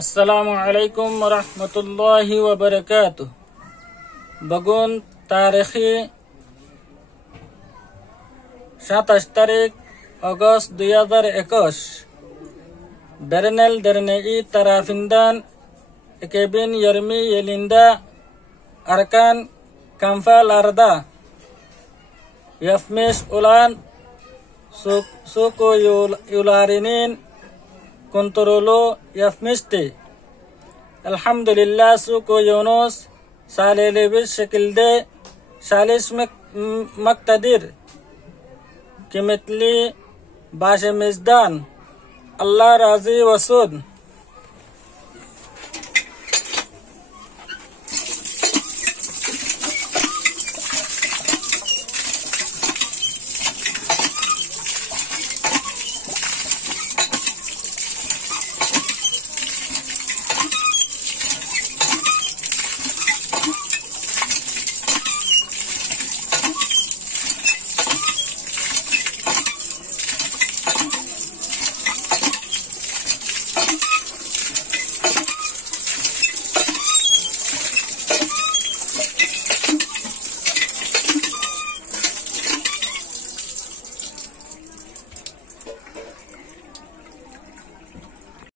अस्सलामुअलैकुम वरहमतुल्लाहि वबरकातुह। बगुन तारीखी 27 तारीख August 2021 Bernel Dernei Tarafindan Ekebin Yermi Yelinda Arkan Kamfal Arda Yafmish Ulan Suku Yularinin Kontrolo Yafmiste Alhamdulillah Suku Yunus Salelebish Shekilde Shalish Maktadir Kimitli Bashe Mizdan Allah Razi Wasud